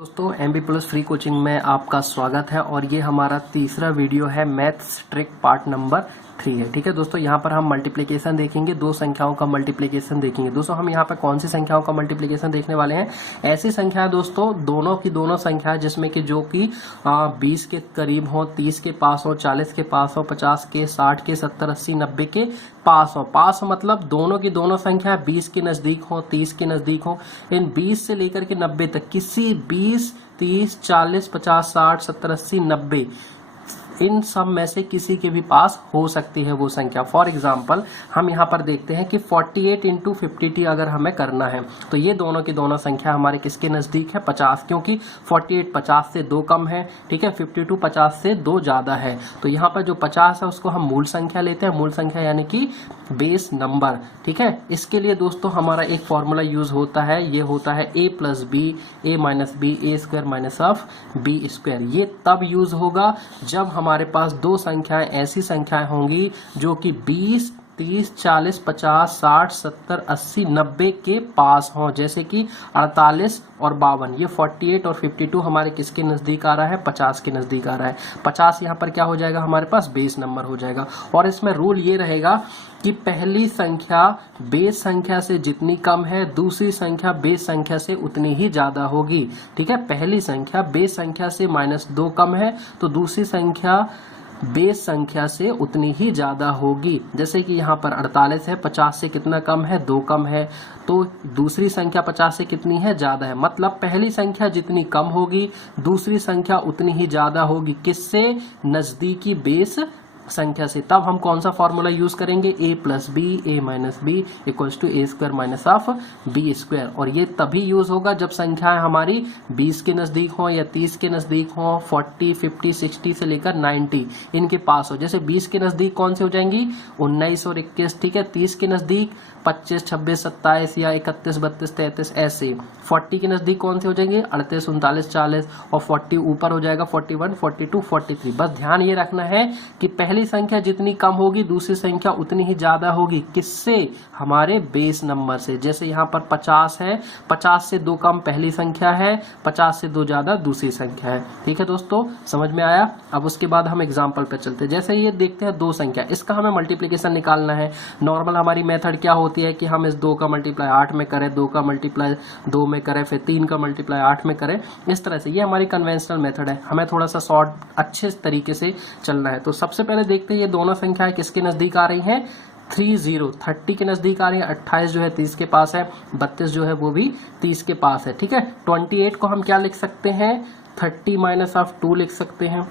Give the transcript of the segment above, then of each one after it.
दोस्तों MB plus free coaching में आपका स्वागत है और ये हमारा तीसरा वीडियो है मैथ्स ट्रिक पार्ट नंबर 3 है। ठीक है दोस्तों, यहाँ पर हम मल्टीप्लिकेशन देखेंगे, दो संख्याओं का मल्टीप्लिकेशन देखेंगे। दोस्तों हम यहाँ पर कौन सी संख्याओं का मल्टीप्लिकेशन देखने वाले हैं? ऐसी संख्या दोस्तों दोनों की दोनों संख्या जिसमें कि जो कि 20 के करीब हो, 30 के पास हो, 40 के पास हो, 50 के, 60 के, 70, 80, 90 के पास हो। पास मतलब दोनों की दोनों संख्या 20 के नजदीक हो, 30 के नजदीक हो। इन 20 से लेकर के 90 तक किसी 20, 30, 40, 50, 60, 70, 80, 90 इन सब में से किसी के भी पास हो सकती है वो संख्या। फॉर एग्जाम्पल हम यहाँ पर देखते हैं कि 48 इंटू 50t अगर हमें करना है तो ये दोनों की दोनों संख्या हमारे किसके नजदीक है? 50, क्योंकि 48 50 से 2 कम है। ठीक है, 52 50 से 2 ज्यादा है। तो यहाँ पर जो 50 है उसको हम मूल संख्या लेते हैं, मूल संख्या यानी कि बेस नंबर। ठीक है, इसके लिए दोस्तों हमारा एक फॉर्मूला यूज होता है, ये होता है a plus B A minus B A square minus of B square. ये तब यूज होगा जब हमारे पास दो संख्याएं ऐसी संख्याएं होंगी जो कि 20, 30, 40, 50, 60, 70, 80, 90 के पास हों, जैसे कि 48 और 52। ये 48 और 52 हमारे किसके नजदीक आ रहा है? 50 के नजदीक आ रहा है। 50 यहाँ पर क्या हो जाएगा? हमारे पास बेस नंबर हो जाएगा। और इसमें रूल ये रहेगा कि पहली संख्या बेस संख्या से जितनी कम है, दूसरी संख्या बेस संख्या से उतनी ही ज्यादा होगी। ठीक है, पहली संख्या बेस संख्या से -2 कम है तो दूसरी संख्या बेस संख्या से उतनी ही ज्यादा होगी। जैसे कि यहाँ पर 48 है, 50 से कितना कम है? 2 कम है, तो दूसरी संख्या 50 से कितनी है? ज्यादा है। मतलब पहली संख्या जितनी कम होगी दूसरी संख्या उतनी ही ज्यादा होगी। किससे? नजदीकी बेस संख्या से। तब हम कौन सा फॉर्मूला यूज करेंगे? a plus B A minus B equals to A square minus of B square. और ये तभी यूज होगा जब संख्याएं हमारी 20 के नजदीक हो या 30 के नजदीक हो, 40, 50, 60 से लेकर 90 इनके पास हो। जैसे 20 के नजदीक कौन से हो जाएंगी? 19 और 21। ठीक है, 30 के नजदीक 25, 26, 27 या 31, 32, 33 ऐसे। 40 के नजदीक कौन से हो जाएंगे? 38, 39, 40 और 40 ऊपर हो जाएगा 41, 42, 43। बस ध्यान ये रखना है कि पहली संख्या जितनी कम होगी दूसरी संख्या उतनी ही ज्यादा होगी। किससे? हमारे बेस नंबर से। जैसे यहाँ पर 50 है, 50 से 2 कम पहली संख्या है, 50 से 2 ज्यादा दूसरी संख्या है। ठीक है दोस्तों, समझ में आया? अब उसके बाद हम एग्जाम्पल पे चलते हैं। जैसे ये देखते हैं दो संख्या, इसका हमें मल्टीप्लीकेशन निकालना है। नॉर्मल हमारी मेथड क्या होती है कि हम इस 2 का मल्टीप्लाई 8 में करें, 2 का मल्टीप्लाई 2 में करें, फिर 3 का मल्टीप्लाई 8 में करें। इस तरह से ये हमारी कन्वेंशनल मेथड है। हमें थोड़ा सा शॉर्ट अच्छे तरीके से चलना है। तो सबसे पहले देखते हैं ये दोनों संख्याएं किसके नजदीक आ रही हैं? 30 के नजदीक आ रही है। 28 जो है 30 के पास है, 32 जो है वो भी 30 के पास है। ठीक है, 28 को हम क्या लिख सकते हैं? 30 माइनस ऑफ 2 लिख सकते हैं।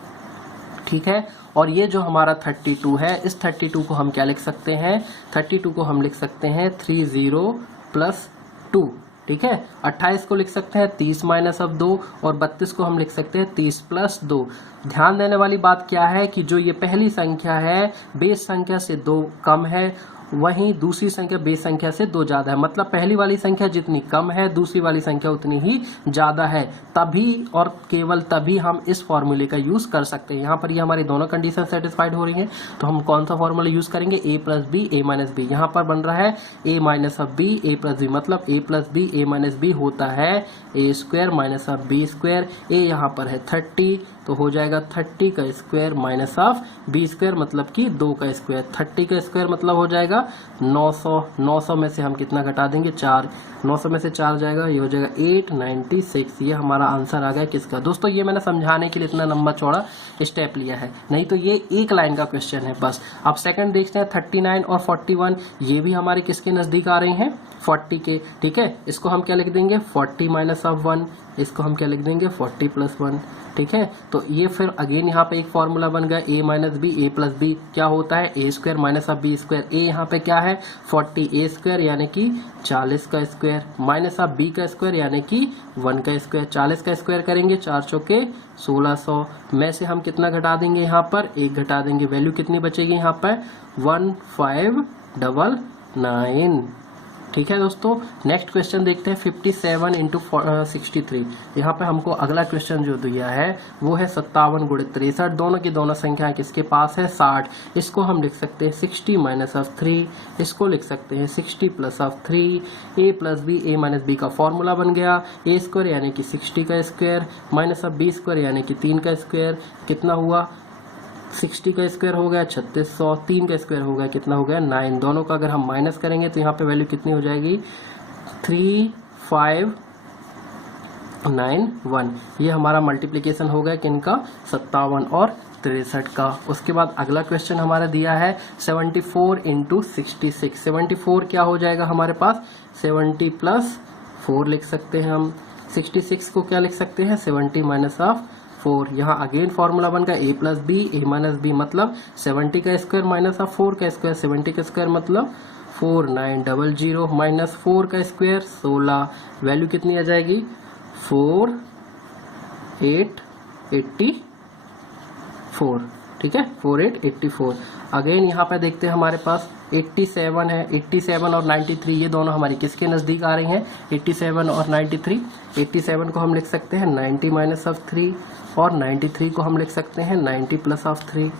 ठीक है, और ये जो हमारा 32 है, इस 32 को हम क्या लिख सकते हैं? 32 को हम लिख सकते हैं 30 प्लस 2। ठीक है, 28 को लिख सकते हैं 30 माइनस ऑफ 2 और 32 को हम लिख सकते हैं 30 प्लस 2। ध्यान देने वाली बात क्या है कि जो ये पहली संख्या है बेस संख्या से 2 कम है, वहीं दूसरी संख्या बेस संख्या से 2 ज्यादा है। मतलब पहली वाली संख्या जितनी कम है दूसरी वाली संख्या उतनी ही ज्यादा है। तभी और केवल तभी हम इस फॉर्मूले का यूज कर सकते हैं। यहाँ पर ये हमारी दोनों कंडीशन सेटिस्फाइड हो रही हैं, तो हम कौन सा फॉर्मूला यूज करेंगे? a plus B A minus B. यहाँ पर बन रहा है a minus of B A plus B, मतलब a plus B A minus B होता है A square minus of B square. a यहाँ पर है 30 तो हो जाएगा 30 का square minus of B square, मतलब कि 2 का स्क्वायर। 30 का स्क्वायर मतलब हो जाएगा 900। 900 में से हम कितना घटा देंगे? 4। 900 में से 4 जाएगा, ये हो जाएगा 896। ये हमारा आंसर आ गया किसका? दोस्तों ये मैंने समझाने के लिए इतना लंबा चौड़ा स्टेप लिया है, नहीं तो ये एक लाइन का क्वेश्चन है बस। अब सेकंड देखते हैं 39 और 41, ये भी हमारे किसके नजदीक आ रहे हैं? 40 के। ठीक है, इसको हम क्या लिख देंगे? 40 माइनस ऑफ 1। इसको हम क्या लिख देंगे? 40 प्लस 1। ठीक है, तो ये फिर अगेन यहाँ पे एक फॉर्मूला बन गया a minus B A plus B. क्या होता है? A square minus of B square. a यहाँ पे क्या है? 40 a स्क्वायर यानी कि 40 का स्क्वायर माइनस ऑफ b का स्क्वायर यानी कि 1 का स्क्वायर। 40 का स्क्वायर करेंगे 4 चौके 1600 में से हम कितना घटा देंगे? यहाँ पर 1 घटा देंगे। वैल्यू कितनी बचेगी यहाँ पर? 1599। ठीक है दोस्तों, नेक्स्ट क्वेश्चन देखते हैं 57 इंटू 63। यहाँ पे हमको अगला क्वेश्चन जो दिया है वो है 57 गुणित 63। दोनों की दोनों संख्या किसके पास है 60। इसको हम लिख सकते हैं 60 माइनस ऑफ 3, इसको लिख सकते हैं 60 plus of 3। a plus B, a minus B का फॉर्मूला बन गया। a स्क्वायर यानी कि 60 का square minus of b square यानी कि 3 का स्क्वायर, कितना हुआ 60 का स्क्वायर हो गया 3600, 3 का स्क्वायर हो गया कितना हो गया 9। दोनों का अगर हम माइनस करेंगे तो यहाँ पे वैल्यू कितनी हो जाएगी 3591। ये हमारा मल्टीप्लिकेशन हो गया किनका 57 और 63 का। उसके बाद अगला क्वेश्चन हमारा दिया है 74 इंटू 66। 74 क्या हो जाएगा हमारे पास 70 प्लस 4 लिख सकते हैं हम। 66 को क्या लिख सकते हैं 70 माइनस ऑफ 4। यहाँ अगेन फॉर्मूला बन गया a plus B, a minus B मतलब 70 का स्क्वायर माइनस ऑफ 4 का स्क्वायर। 70 का स्क्वायर मतलब 4900 माइनस 4 का स्क्वायर 16। वैल्यू कितनी आ जाएगी 4884। ठीक है 4884। अगेन यहाँ पे देखते हैं हमारे पास 87 है। 87 और 93 ये दोनों हमारी किसके नज़दीक आ रही हैं 87 और 93। 87 को हम लिख सकते हैं 90 माइनस ऑफ 3 और 93 को हम लिख सकते हैं 90 प्लस ऑफ 3।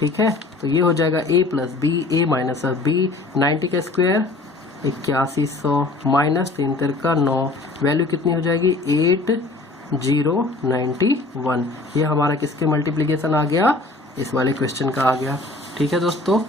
ठीक है, तो ये हो जाएगा a plus B, a minus of B. 90 का स्क्वायर 8100 माइनस 3 का 9। वैल्यू कितनी हो जाएगी 8091। ये हमारा किसके मल्टीप्लिकेशन आ गया इस वाले क्वेश्चन का आ गया। ठीक है दोस्तों,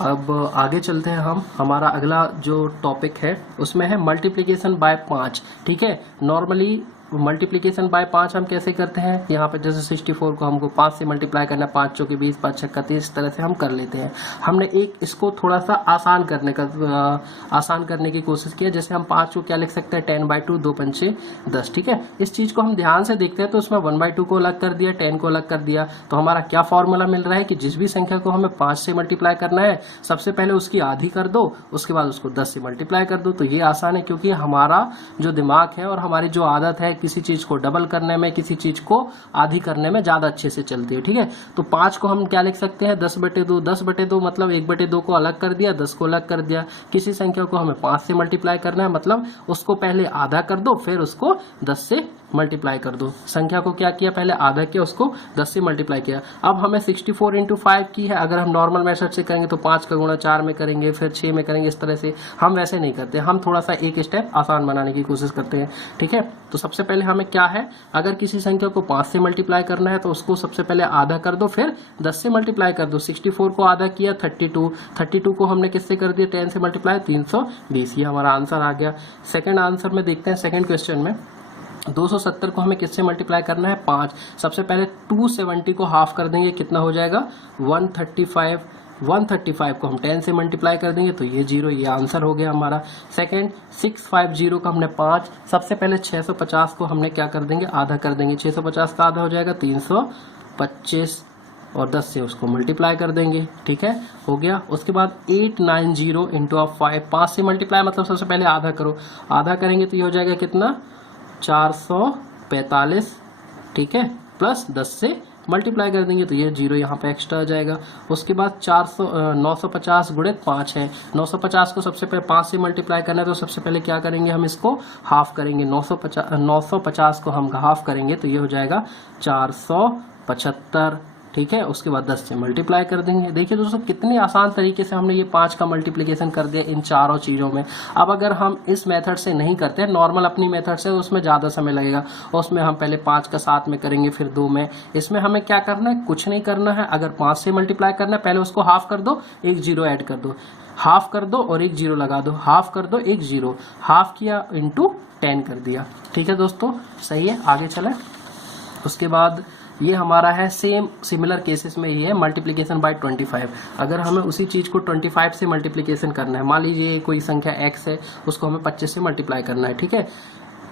अब आगे चलते हैं हम। हमारा अगला जो टॉपिक है उसमें है मल्टीप्लिकेशन बाय 5। ठीक है, नॉर्मली मल्टीप्लिकेशन बाय 5 हम कैसे करते हैं, यहाँ पे जैसे 64 को हमको 5 से मल्टीप्लाई करना है, 5 चौके 20, 5 छक्का 30, इस तरह से हम कर लेते हैं। हमने एक इसको थोड़ा सा आसान करने की कोशिश की है। जैसे हम 5 को क्या लिख सकते हैं 10/2, 2 पंचे 10। ठीक है, इस चीज को हम ध्यान से देखते हैं तो उसमें 1/2 को अलग कर दिया, 10 को अलग कर दिया। तो हमारा क्या फॉर्मूला मिल रहा है कि जिस भी संख्या को हमें 5 से मल्टीप्लाई करना है सबसे पहले उसकी आधी कर दो, उसके बाद उसको 10 से मल्टीप्लाई कर दो। तो ये आसान है क्योंकि हमारा जो दिमाग है और हमारी जो आदत है किसी चीज को डबल करने में, किसी चीज को आधी करने में ज्यादा अच्छे से चलती है। ठीक है, तो 5 को हम क्या लिख सकते हैं 10/2। 10/2 मतलब 1/2 को अलग कर दिया, 10 को अलग कर दिया। किसी संख्या को हमें 5 से मल्टीप्लाई करना है मतलब उसको पहले आधा कर दो, फिर उसको 10 से मल्टीप्लाई कर दो। संख्या को क्या किया पहले आधा किया, उसको 10 से मल्टीप्लाई किया। अब हमें 64 इंटू 5 की है। अगर हम नॉर्मल मेथड से करेंगे तो 5 का गुणा 4 में करेंगे, फिर 6 में करेंगे। इस तरह से हम वैसे नहीं करते, हम थोड़ा सा एक स्टेप आसान बनाने की कोशिश करते हैं। ठीक है, तो सबसे पहले हमें क्या है, अगर किसी संख्या को 5 से मल्टीप्लाई करना है तो उसको सबसे पहले आधा कर दो, फिर 10 से मल्टीप्लाई कर दो। 64 को आधा किया 32 को हमने किससे कर दिया 10 से मल्टीप्लाई 320। ये हमारा आंसर आ गया। सेकंड आंसर में देखते हैं, सेकंड क्वेश्चन में 270 को हमें किससे मल्टीप्लाई करना है 5। सबसे पहले 270 को हाफ कर देंगे, कितना हो जाएगा 135। 135 को हम 10 से मल्टीप्लाई कर देंगे तो ये 0, ये आंसर हो गया हमारा। सेकंड 650 को हमने 5। सबसे पहले 650 को हमने क्या कर देंगे आधा कर देंगे। 650 का आधा हो जाएगा 325 और 10 से उसको मल्टीप्लाई कर देंगे। ठीक है, हो गया। उसके बाद 890 इंटू ऑफ 5 से मल्टीप्लाई मतलब सबसे पहले आधा करो, आधा करेंगे तो ये हो जाएगा कितना 445। ठीक है, प्लस 10 से मल्टीप्लाई कर देंगे तो ये 0 यहाँ पे एक्स्ट्रा आ जाएगा। उसके बाद 950 गुणित 5 है। 950 को सबसे पहले 5 से मल्टीप्लाई करना है तो सबसे पहले क्या करेंगे हम इसको हाफ करेंगे। 950 को हम हाफ करेंगे तो ये हो जाएगा 475। ठीक है, उसके बाद 10 से मल्टीप्लाई कर देंगे। देखिए दोस्तों कितने आसान तरीके से हमने ये 5 का मल्टीप्लिकेशन कर दिया इन चारों चीज़ों में। अब अगर हम इस मेथड से नहीं करते, नॉर्मल अपनी मेथड से, तो उसमें ज़्यादा समय लगेगा। उसमें हम पहले 5 का 7 में करेंगे, फिर 2 में। इसमें हमें क्या करना है, कुछ नहीं करना है। अगर 5 से मल्टीप्लाई करना है पहले उसको हाफ कर दो, एक 0 ऐड कर दो, हाफ कर दो और एक 0 लगा दो, हाफ कर दो एक 0, हाफ किया इंटू 10 कर दिया। ठीक है दोस्तों, सही है, आगे चले। उसके बाद ये हमारा है सेम सिमिलर केसेस में ये है मल्टीप्लिकेशन बाय 25। अगर हमें उसी चीज को 25 से मल्टीप्लिकेशन करना है, मान लीजिए कोई संख्या x है उसको हमें 25 से मल्टीप्लाई करना है। ठीक है,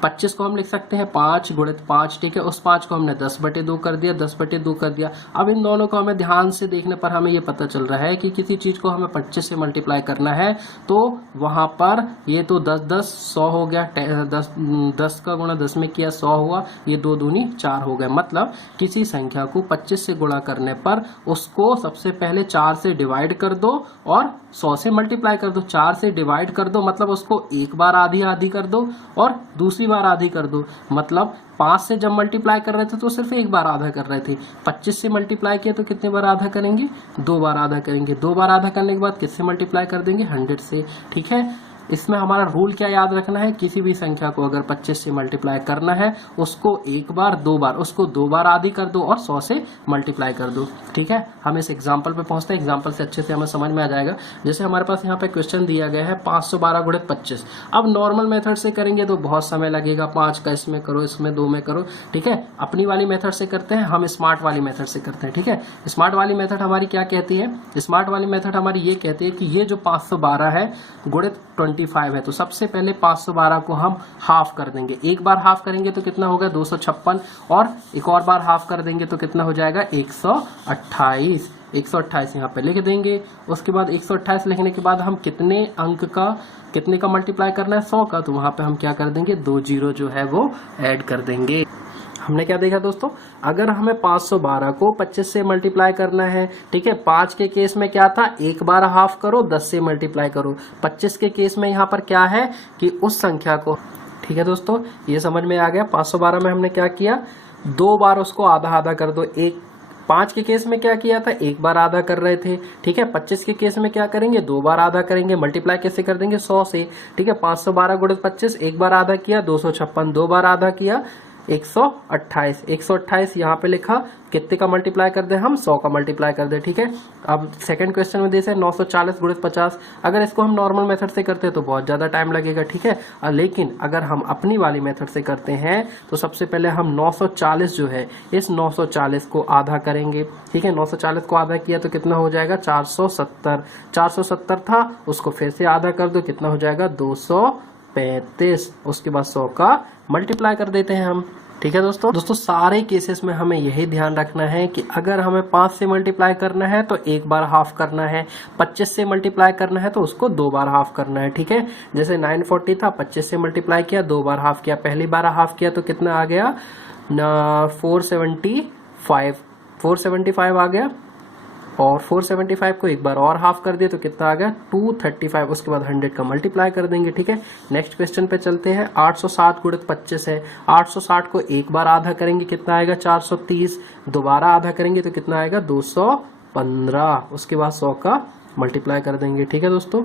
25 को हम लिख सकते हैं 5 गुणित 5, ठीक है। उस 5 को हमने 10/2 कर दिया, 10/2 कर दिया। अब इन दोनों को हमें ध्यान से देखने पर हमें ये पता चल रहा है कि किसी चीज को हमें 25 से मल्टीप्लाई करना है तो वहां पर ये तो 10 10 100 हो गया, 10 का गुणा 10 में किया 100 हुआ, ये 2 दूनी 4 हो गया। मतलब किसी संख्या को 25 से गुणा करने पर उसको सबसे पहले 4 से डिवाइड कर दो और 100 से मल्टीप्लाई कर दो। 4 से डिवाइड कर दो मतलब उसको एक बार आधी आधी कर दो और दूसरी बार आधी कर दो। मतलब 5 से जब मल्टीप्लाई कर रहे थे तो सिर्फ एक बार आधा कर रहे थे, 25 से मल्टीप्लाई किया तो कितने बार आधा करेंगे? 2 बार आधा करेंगे। 2 बार आधा करने के बाद किससे मल्टीप्लाई कर देंगे? 100 से, ठीक है। इसमें हमारा रूल क्या याद रखना है, किसी भी संख्या को अगर 25 से मल्टीप्लाई करना है उसको एक बार 2 बार, उसको 2 बार आधी कर दो और 100 से मल्टीप्लाई कर दो, ठीक है। हम इस एग्जांपल पे पहुंचते हैं, एग्जांपल से अच्छे से हमें समझ में आ जाएगा। जैसे हमारे पास यहाँ पे क्वेश्चन दिया गया है 512 गुणित 25। अब नॉर्मल मेथड से करेंगे तो बहुत समय लगेगा, 5 का इसमें करो, इसमें 2 में करो, ठीक है। अपनी वाली मेथड से करते हैं, हम स्मार्ट वाली मेथड से करते हैं, ठीक है। स्मार्ट वाली मेथड हमारी क्या कहती है? स्मार्ट वाली मेथड हमारी ये कहती है कि ये जो 512 है गुणित 25 है, तो सबसे पहले 512 को हम हाफ कर देंगे। एक बार हाफ करेंगे तो कितना होगा? 256, और एक और बार हाफ कर देंगे तो कितना हो जाएगा? 128। 128 यहाँ पे लिख देंगे। उसके बाद 128 लिखने के बाद हम कितने अंक का, कितने का मल्टीप्लाई करना है? 100 का। तो वहां पे हम क्या कर देंगे? 2 जीरो जो है वो ऐड कर देंगे। हमने क्या देखा दोस्तों, अगर हमें 512 को 25 से मल्टीप्लाई करना है, ठीक है। 5 के केस में क्या था? एक बार हाफ करो, 10 से मल्टीप्लाई करो। 25 के केस में यहाँ पर क्या है कि उस संख्या को, ठीक है दोस्तों, ये समझ में आ गया। 512 में हमने क्या किया? 2 बार उसको आधा आधा कर दो। 5 के केस में क्या किया था? एक बार आधा कर रहे थे, ठीक है। 25 के केस में क्या करेंगे? 2 बार आधा करेंगे। मल्टीप्लाई कैसे कर देंगे? 100 से, ठीक है। 512 गुणित 25, एक बार आधा किया 256, 2 बार आधा किया 128। 128 यहाँ पे लिखा, कितने का मल्टीप्लाई कर दे हम? 100 का मल्टीप्लाई कर दे, ठीक है। अब सेकंड क्वेश्चन में जैसे 940 गुणित 50, अगर इसको हम नॉर्मल मेथड से करते हैं तो बहुत ज्यादा टाइम लगेगा, ठीक है। लेकिन अगर हम अपनी वाली मेथड से करते हैं तो सबसे पहले हम 940 जो है, इस 940 को आधा करेंगे, ठीक है। 940 को आधा किया तो कितना हो जाएगा? 470। 470 था, उसको फिर से आधा कर दो, कितना हो जाएगा? 235। उसके बाद 100 का मल्टीप्लाई कर देते हैं हम, ठीक है दोस्तों। सारे केसेस में हमें यही ध्यान रखना है कि अगर हमें 5 से मल्टीप्लाई करना है तो एक बार हाफ करना है, 25 से मल्टीप्लाई करना है तो उसको 2 बार हाफ करना है, ठीक है। जैसे 940 था, 25 से मल्टीप्लाई किया, 2 बार हाफ किया। पहली बार हाफ किया तो कितना आ गया? 475 आ गया, और 475 को एक बार और हाफ कर दिया तो कितना आ गया? 235। उसके बाद 100 का मल्टीप्लाई कर देंगे, ठीक है। नेक्स्ट क्वेश्चन पे चलते हैं। 860 गुणित 25 है। 860 को एक बार आधा करेंगे, कितना आएगा? 430। दोबारा आधा करेंगे तो कितना आएगा? 215। उसके बाद 100 का मल्टीप्लाई कर देंगे, ठीक है दोस्तों।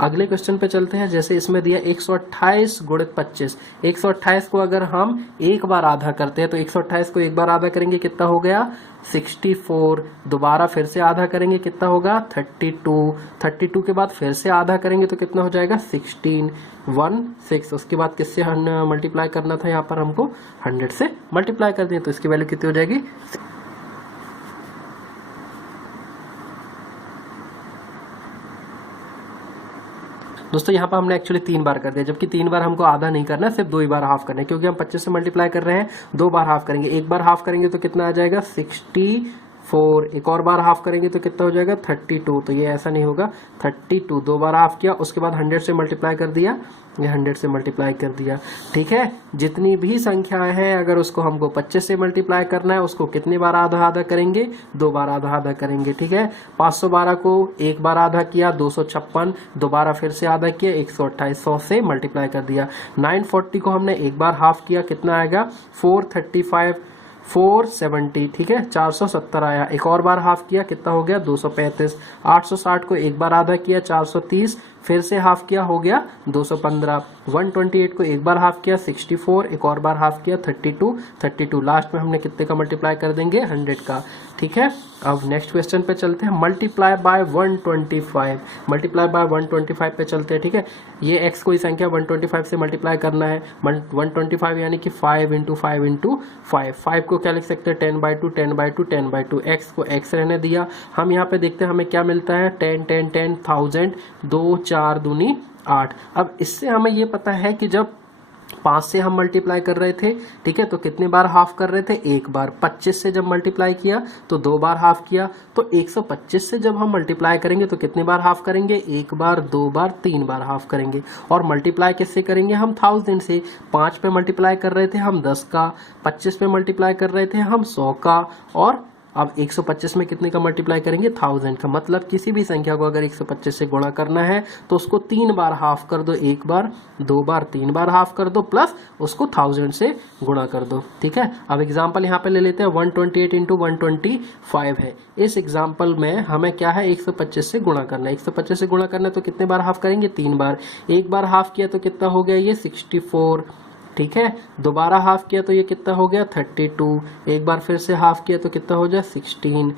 अगले क्वेश्चन पे चलते हैं। जैसे इसमें दिया 128 गुणित 25। 128 को अगर हम एक बार आधा करते हैं तो 128 को एक बार आधा करेंगे, कितना हो गया? 64। दोबारा फिर से आधा करेंगे, कितना होगा? 32। 32 के बाद फिर से आधा करेंगे तो कितना हो जाएगा? 16। उसके बाद किससे मल्टीप्लाई करना था? यहाँ पर हमको 100 से मल्टीप्लाई कर दिया तो इसकी वैल्यू कितनी हो जाएगी? दोस्तों यहाँ पर हमने एक्चुअली 3 बार कर दिया, जबकि 3 बार हमको आधा नहीं करना, सिर्फ 2 ही बार हाफ करना है, क्योंकि हम 25 से मल्टीप्लाई कर रहे हैं। 2 बार हाफ करेंगे, एक बार हाफ करेंगे तो कितना आ जाएगा? 64। एक और बार हाफ करेंगे तो कितना हो जाएगा? 32। तो ये ऐसा नहीं होगा, 32 2 बार हाफ किया, उसके बाद 100 से मल्टीप्लाई कर दिया, ये 100 से मल्टीप्लाई कर दिया, ठीक है। जितनी भी संख्याएं हैं अगर उसको हमको 25 से मल्टीप्लाई करना है, उसको कितनी बार आधा आधा करेंगे? 2 बार आधा आधा करेंगे, ठीक है। 512 को एक बार आधा किया 256, दोबारा फिर से आधा किया 128, 100 से मल्टीप्लाई कर दिया। 940 को हमने एक बार हाफ किया, कितना आएगा? 435, 470, ठीक है। 470 आया। एक और बार हाफ किया, कितना हो गया? 235। 860 को एक बार आधा किया 430, फिर से हाफ किया, हो गया 215। 128 को एक बार हाफ किया 64, एक और बार हाफ किया 32। लास्ट में हमने कितने का मल्टीप्लाई कर देंगे? 100 का, ठीक है। अब नेक्स्ट क्वेश्चन पे चलते हैं। Multiply by 125। मल्टीप्लाई बाय 125 पे चलते हैं, ठीक है। ये x कोई संख्या 125 से मल्टीप्लाई करना है। 125 यानी कि 5 × 5 × 5। 5 को क्या लिख सकते हैं? 10/2, 10/2, 10/2। x को x रहने दिया। हम यहाँ पे देखते हैं हमें क्या मिलता है? 10 10 10 1000, 2 4 दूनी 8। अब इससे हमें ये पता है कि जब 5 से हम मल्टीप्लाई कर रहे थे, ठीक है, तो कितने बार हाफ कर रहे थे, एक बार। 25 से जब मल्टीप्लाई किया तो 2 बार हाफ किया, तो 125 से जब हम मल्टीप्लाई करेंगे तो कितने बार हाफ करेंगे, एक बार, 2 बार, 3 बार हाफ करेंगे। और मल्टीप्लाई किससे करेंगे हम, 1000 से। 5 पे मल्टीप्लाई कर रहे थे हम 10 का, 25 पे मल्टीप्लाई कर रहे थे हम 100 का, और अब 125 में कितने का मल्टीप्लाई करेंगे, 1000 का। मतलब किसी भी संख्या को अगर 125 से गुणा करना है तो उसको 3 बार हाफ कर दो, एक बार, 2 बार, 3 बार हाफ कर दो, प्लस उसको 1000 से गुणा कर दो, ठीक है। अब एग्जांपल यहाँ पे ले लेते हैं, 128 इंटू 125 है। इस एग्जांपल में हमें क्या है, 125 से गुणा करना है। 125 से गुणा करना है तो कितने बार हाफ करेंगे, 3 बार। एक बार हाफ किया तो कितना हो गया, ये 64, ठीक है। दोबारा हाफ किया तो ये कितना हो गया, 32। एक बार फिर से हाफ किया तो कितना हो जाए, 16,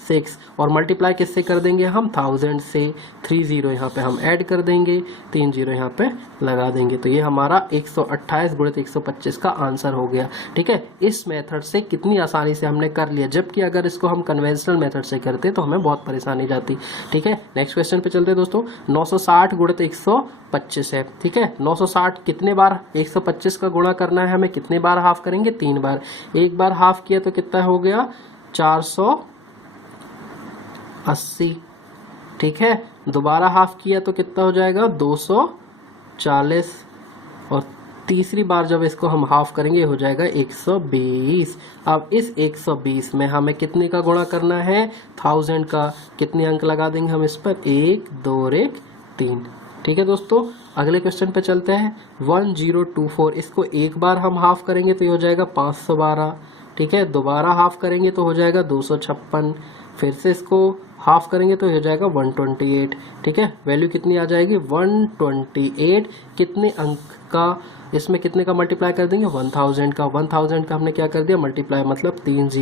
16। और मल्टीप्लाई किससे कर देंगे हम, 1000 से। 30 यहाँ पे हम ऐड कर देंगे, 30 यहाँ पे लगा देंगे, तो ये हमारा 128 गुणित 125 का आंसर हो गया, ठीक है। इस मेथड से कितनी आसानी से हमने कर लिया, जबकि अगर इसको हम कन्वेंशनल मेथड से करते तो हमें बहुत परेशानी जाती, ठीक है। नेक्स्ट क्वेश्चन पे चलते हैं दोस्तों। 960 गुणित 125 है, ठीक है। 960 कितने बार 125 का गुणा करना है हमें, कितने बार हाफ करेंगे, 3 बार। एक बार हाफ किया तो कितना हो गया, 480, ठीक है। दोबारा हाफ किया तो कितना हो जाएगा, 240, और तीसरी बार जब इसको हम हाफ करेंगे हो जाएगा 120। अब इस 120 में हमें कितने का गुणा करना है, 1000 का। कितने अंक लगा देंगे हम इस पर, 1, 2 और 1, 3, ठीक है दोस्तों। अगले क्वेश्चन पे चलते हैं, 1024। इसको एक बार हम हाफ करेंगे तो ये हो जाएगा 512, ठीक है। दोबारा हाफ करेंगे तो हो जाएगा 256, फिर से इसको हाफ करेंगे तो हो जाएगा 128, ठीक है। वैल्यू कितनी आ जाएगी, 128। कितने अंक का, इसमें कितने का मल्टीप्लाई कर देंगे, 1000 का। 1000 का हमने क्या कर दिया, मल्टीप्लाई, मतलब 30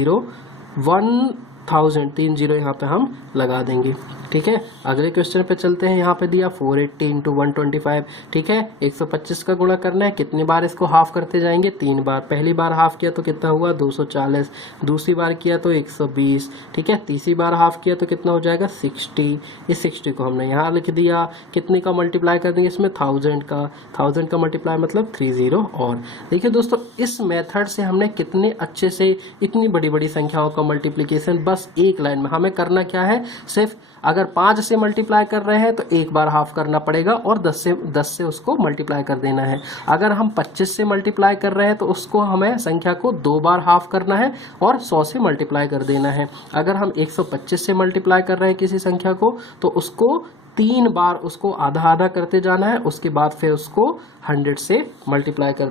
यहाँ पे हम लगा देंगे, ठीक है। अगले क्वेश्चन पे चलते हैं, यहाँ पे दिया 480 इंटू 125, ठीक है। 125 का गुणा करना है, कितने बार इसको हाफ करते जाएंगे, 3 बार। पहली बार हाफ किया तो कितना हुआ, 240, दूसरी बार किया तो 120, ठीक है। तीसरी बार हाफ किया तो कितना हो जाएगा, 60। इस 60 को हमने यहाँ लिख दिया, कितने का मल्टीप्लाई कर देंगे इसमें, 1000 का। 1000 का मल्टीप्लाई मतलब 30। और देखिए दोस्तों, इस मेथड से हमने कितने अच्छे से इतनी बड़ी बड़ी संख्याओं का मल्टीप्लीकेशन बस एक लाइन में। हमें करना क्या है, सिर्फ अगर 5 से मल्टीप्लाई कर रहे हैं तो एक बार हाफ करना पड़ेगा और 10 से उसको मल्टीप्लाई कर देना है। अगर हम 25 से मल्टीप्लाई कर रहे हैं तो उसको हमें संख्या को 2 बार हाफ करना है और 100 से मल्टीप्लाई कर देना है। अगर हम 125 से मल्टीप्लाई कर रहे हैं किसी संख्या को तो उसको 3 बार उसको आधा आधा करते जाना है, उसके बाद फिर उसको 100 से मल्टीप्लाई कर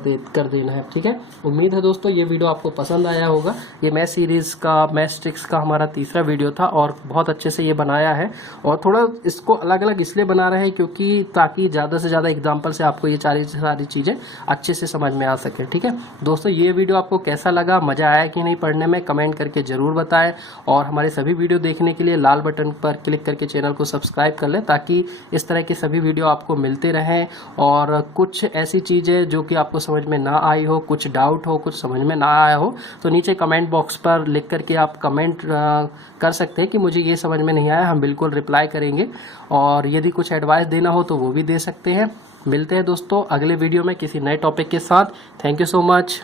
देना है, ठीक है। उम्मीद है दोस्तों ये वीडियो आपको पसंद आया होगा। ये मैथ सीरीज का, मैथ ट्रिक्स का हमारा तीसरा वीडियो था और बहुत अच्छे से ये बनाया है। और थोड़ा इसको अलग अलग इसलिए बना रहे हैं क्योंकि ताकि ज़्यादा से ज़्यादा एग्जाम्पल से आपको ये सारी चीज़ें अच्छे से समझ में आ सके, ठीक है दोस्तों। ये वीडियो आपको कैसा लगा, मज़ा आया कि नहीं पढ़ने में, कमेंट करके ज़रूर बताएं। और हमारे सभी वीडियो देखने के लिए लाल बटन पर क्लिक करके चैनल को सब्सक्राइब कर लें ताकि इस तरह के सभी वीडियो आपको मिलते रहें। और कुछ ऐसी चीज़ें जो कि आपको समझ में ना आई हो, कुछ डाउट हो, कुछ समझ में ना आया हो तो नीचे कमेंट बॉक्स पर लिख करके आप कमेंट कर सकते हैं कि मुझे ये समझ में नहीं आया, हम बिल्कुल रिप्लाई करेंगे। और यदि कुछ एडवाइस देना हो तो वो भी दे सकते हैं। मिलते हैं दोस्तों अगले वीडियो में किसी नए टॉपिक के साथ। Thank you so much.